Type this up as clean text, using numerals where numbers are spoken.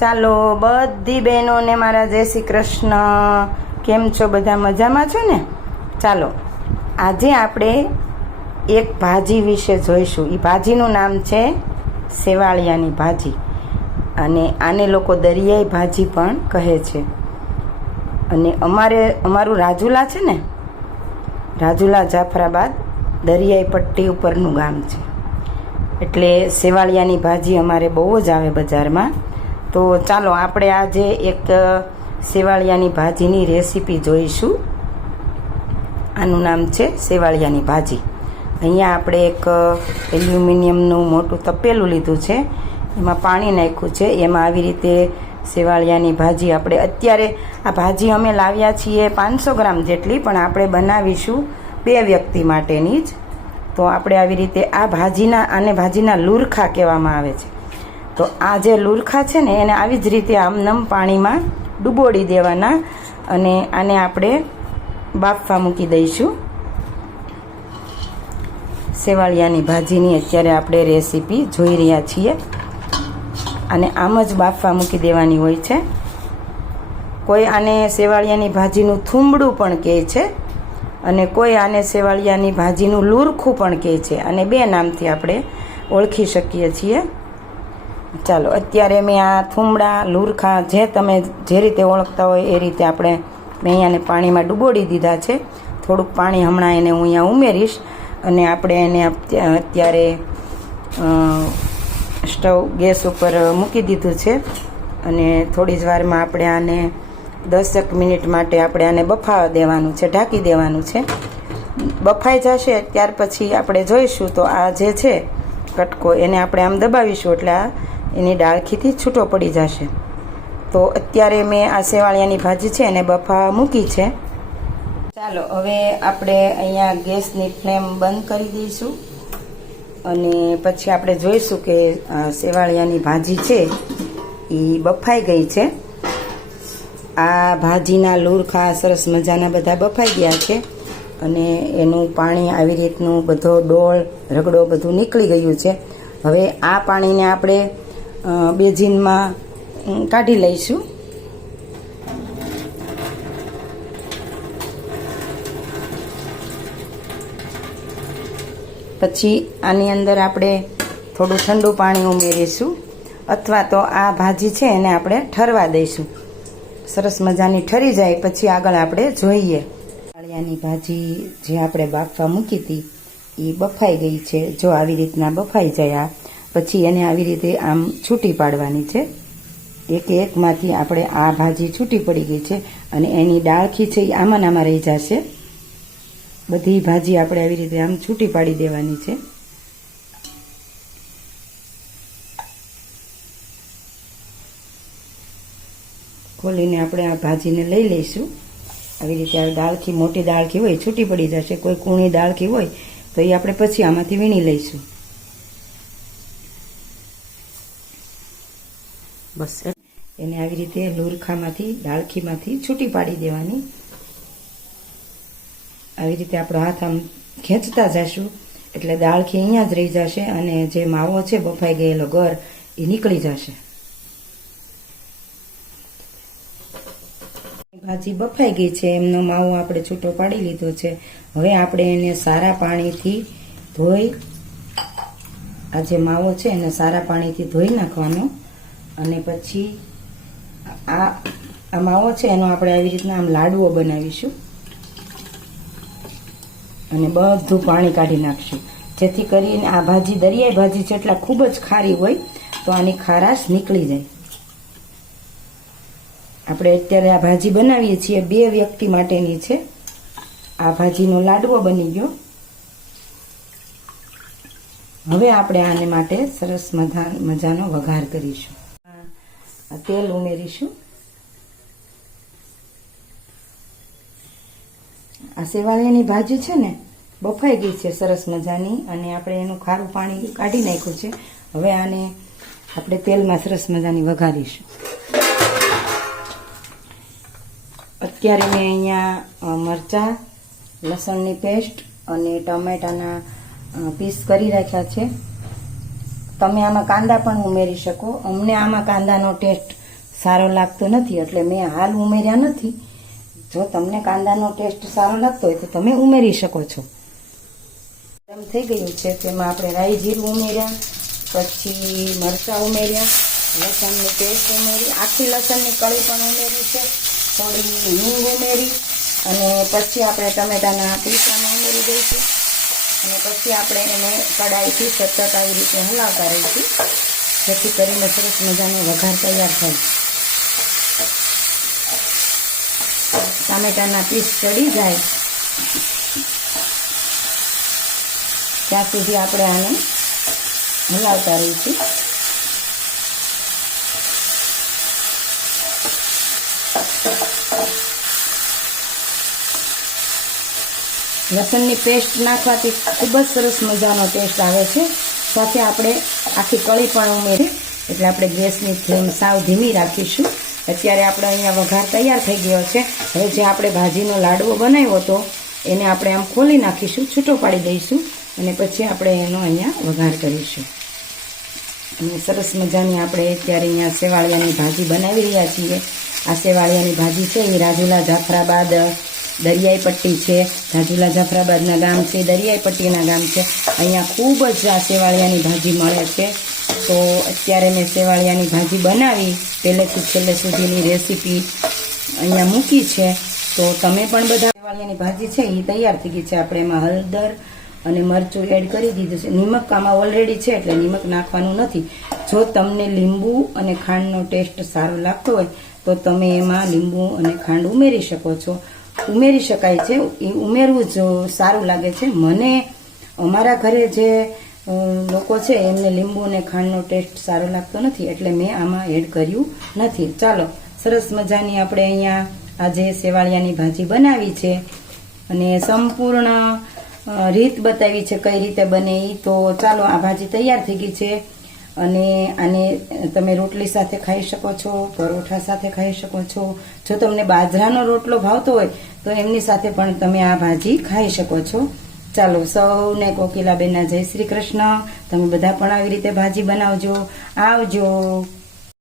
ચાલો બધી બહેનોને મારા જય શ્રી કૃષ્ણ. કેમ છો? બધા મજામાં છો ને? ચાલો આજે આપણે એક ભાજી વિશે જોઈશું. એ ભાજીનું નામ છે સેવાળિયાની ભાજી, અને આને લોકો દરિયાઈ ભાજી પણ કહે છે. અને અમારું રાજુલા છે ને, રાજુલા જાફરાબાદ દરિયાઈ પટ્ટી ઉપરનું ગામ છે, એટલે સેવાળિયાની ભાજી અમારે બહુ જ આવે બજારમાં. તો ચાલો આપણે આજે એક સેવાળિયાની ભાજીની રેસીપી જોઈશું. આનું નામ છે સેવાળિયાની ભાજી. અહીંયા આપણે એક એલ્યુમિનિયમનું મોટું તપેલું લીધું છે, એમાં પાણી નાખ્યું છે. એમાં આવી રીતે સેવાળિયાની ભાજી આપણે અત્યારે આ ભાજી અમે લાવ્યા છીએ 500 ગ્રામ જેટલી, પણ આપણે બનાવીશું 2 વ્યક્તિ માટેની જ. તો આપણે આવી રીતે આ આને ભાજીના લુરખા કહેવામાં આવે છે. તો આ જે લુરખા છે ને એને આવી જ રીતે આમનમ પાણીમાં ડૂબોળી દેવાના, અને આને આપણે બાફવા મૂકી દઈશું. સેવાળિયાની ભાજીની અત્યારે આપણે રેસીપી જોઈ રહ્યા છીએ. અને આમ જ બાફવા મૂકી દેવાની હોય છે. કોઈ આને સેવાળિયાની ભાજીનું થૂંબડું પણ કહે છે, અને કોઈ આને સેવાળિયાની ભાજીનું લુરખું પણ કહે છે, અને 2 નામથી આપણે ઓળખી શકીએ છીએ. ચાલો અત્યારે મેં આ થૂંબડા લુરખા તમે જે રીતે ઓળખતા હોય એ રીતે મેં અહીંયાને પાણીમાં ડૂબોળી દીધા છે. થોડુંક પાણી હમણાં એને હું અહીંયા ઉમેરીશ, અને આપણે એને અત્યારે સ્ટવ ગેસ ઉપર મૂકી દીધું છે. અને થોડી જ વારમાં આપણે આને 10 મિનિટ માટે આપણે આને બફાવા દેવાનું છે, ઢાંકી દેવાનું છે. બફાઈ જશે ત્યાર પછી આપણે જોઈશું તો આ જે છે કટકો એને આપણે આમ દબાવીશું એટલે આ એની ડાળખીથી છૂટો પડી જશે. તો અત્યારે મેં આ સેવાળિયાની ભાજી છે એને બફાવા મૂકી છે. ચાલો હવે આપણે અહીંયા ગેસની ફ્લેમ બંધ કરી દઈશું, અને પછી આપણે જોઈશું કે સેવાળિયાની ભાજી છે એ બફાઈ ગઈ છે. આ ભાજીના લુરખા સરસ મજાના બધા બફાઈ ગયા છે, અને એનું પાણી આવી રીતનું બધો ડોળ રગડો બધું નીકળી ગયું છે. હવે આ પાણીને આપણે બેઝીનમાં કાઢી લઈશું. પછી આની અંદર આપણે થોડું ઠંડુ પાણી ઉમેરીશું, અથવા તો આ ભાજી છે એને આપણે ઠરવા દઈશું. સરસ મજાની ઠરી જાય પછી આગળ આપણે જોઈએ. સેવાળિયાની ભાજી જે આપણે બાફવા મૂકી હતી એ બફાઈ ગઈ છે. જો આવી રીતના બફાઈ જાય પછી એને આવી રીતે આમ છૂટી પાડવાની છે. એકમાંથી આપણે આ ભાજી છૂટી પડી ગઈ છે, અને એની ડાળખી છે એ આમાં રહી જશે. બધી ભાજી આપણે આવી રીતે આમ છૂટી પાડી દેવાની છે. ખોલીને આપણે આ ભાજીને લઈ લઈશું. આવી રીતે આ ડાળખી, મોટી ડાળખી હોય છૂટી પડી જશે. કોઈ કૂણી ડાળખી હોય તો એ આપણે પછી આમાંથી વીણી લઈશું. બસ એને આવી રીતે લુરખામાંથી, ડાળખીમાંથી છૂટી પાડી દેવાની. આવી રીતે આપણો હાથ આમ ખેંચતા જઈશું એટલે ડાળખી અહીંયા જ રહી જશે, અને જે માવો છે બફાઈ ગયેલો ગર એ નીકળી જશે. ભાજી બફાઈ ગઈ છે, એમનો માવો આપણે છૂટો પાડી લીધો છે. હવે આપણે એને સારા પાણીથી ધોઈ, આ જે માવો છે એને સારા પાણીથી ધોઈ નાખવાનો, અને પછી આ માવો છે એનો આપણે આવી રીતના આમ લાડવો બનાવીશું, અને બધું પાણી કાઢી નાખશું, જેથી કરીને આ ભાજી દરિયાઈ ભાજી છે એટલે ખૂબ જ ખારી હોય તો આની ખારાશ નીકળી જાય. આપણે અત્યારે આ ભાજી બનાવીએ છીએ 2 વ્યક્તિ માટેની છે. આ ભાજીનો લાડવો બની ગયો. હવે આપણે આને માટે સરસ મજાનો વઘાર કરીશું. તેલ ઉમેરીશું. આ સેવાળિયાની ભાજી છે ને બફાઈ ગઈ છે સરસ મજાની, અને આપણે એનું ખારું પાણી કાઢી નાખ્યું છે. હવે આને આપણે તેલમાં સરસ મજાની વઘારીશું. અત્યારે મેં અહીંયા મરચાં, લસણની પેસ્ટ અને ટમેટાના પીસ કરી રાખ્યા છે. તમે આમાં કાંદા પણ ઉમેરી શકો. અમને આમાં કાંદાનો ટેસ્ટ સારો લાગતો નથી એટલે મેં હાલ ઉમેર્યા નથી. જો તમને કાંદાનો ટેસ્ટ સારો લાગતો હોય તો તમે ઉમેરી શકો છો. ગરમ થઈ ગયું છે તેમાં આપણે રાઈ જીરું ઉમેર્યા, પછી મરચાં ઉમેર્યા, લસણની પેસ્ટ ઉમેરી, આખી લસણની કળી પણ ઉમેરી છે, થોડી હિંગ ઉમેરી અને પછી આપણે ટમેટાના પીસામાં ઉમેરી દઈશું અને પછી આપણે એને કડાઈથી સતત આવી રીતે હલાવતા રહીશું જેથી કરીને સરસ મજાનો વઘાર તૈયાર થાય. ટામેટાના પીસ ચડી જાય ત્યાં સુધી આપણે આને હલાવતા રહીશું. લસણની પેસ્ટ નાખવાથી ખૂબ જ સરસ મજાનો ટેસ્ટ આવે છે. સાથે આપણે આખી કળી પણ ઉમેરી એટલે આપણે ગેસની ફ્લેમ સાવ ધીમી રાખીશું. અત્યારે આપણે અહીંયા વઘાર તૈયાર થઈ ગયો છે. હવે જે આપણે ભાજીનો લાડવો બનાવ્યો હતો એને આપણે આમ ખોલી નાખીશું, છૂટો પાડી દઈશું અને પછી આપણે એનો અહીંયા વઘાર કરીશું. અને સરસ મજાની આપણે અત્યારે અહીંયા સેવાળિયાની ભાજી બનાવી રહ્યા છીએ. આ સેવાળિયાની ભાજી છે એ રાજુલા જાફરાબાદ દરિયાઈ પટ્ટી છે. રાજુલા જાફરાબાદના ગામ છે, દરિયાઈ પટ્ટીના ગામ છે. અહીંયા ખૂબ જ આ સેવાળિયાની ભાજી મળે છે. તો અત્યારે મેં સેવાળિયાની ભાજી બનાવી પહેલેથી છેલ્લે સુધીની રેસીપી અહીંયા મૂકી છે. તો તમે પણ બધા સેવાળિયાની ભાજી છે એ તૈયાર થઈ ગઈ છે. આપણે એમાં હળદર અને મરચું એડ કરી દીધું છે. નિમક આમાં ઓલરેડી છે એટલે નિમક નાખવાનું નથી. જો તમને લીંબુ અને ખાંડનો ટેસ્ટ સારો લાગતો હોય તો તમે એમાં લીંબુ અને ખાંડ ઉમેરી શકો છો. ઉમેરી શકાય છે, એ ઉમેરવું જ સારું લાગે છે. મને અમારા ઘરે જે લોકો છે એમને લીંબુ અને ખાંડનો ટેસ્ટ સારો લાગતો નથી એટલે મેં આમાં એડ કર્યું નથી. ચાલો, સરસ મજાની આપણે અહીંયા આજે સેવાળિયાની ભાજી બનાવી છે અને સંપૂર્ણ રીત બતાવી છે કઈ રીતે બને એ. તો ચાલો, આ ભાજી તૈયાર થઈ ગઈ છે અને આને તમે રોટલી સાથે ખાઈ શકો છો, પરોઠા સાથે ખાઈ શકો છો. જો તમને બાજરાનો રોટલો ભાવતો હોય તો એમની સાથે પણ તમે આ ભાજી ખાઈ શકો છો. ચાલો, સૌને કોકિલાબેનના જય શ્રી કૃષ્ણ. તમે બધા પણ આવી રીતે ભાજી બનાવજો. આવજો.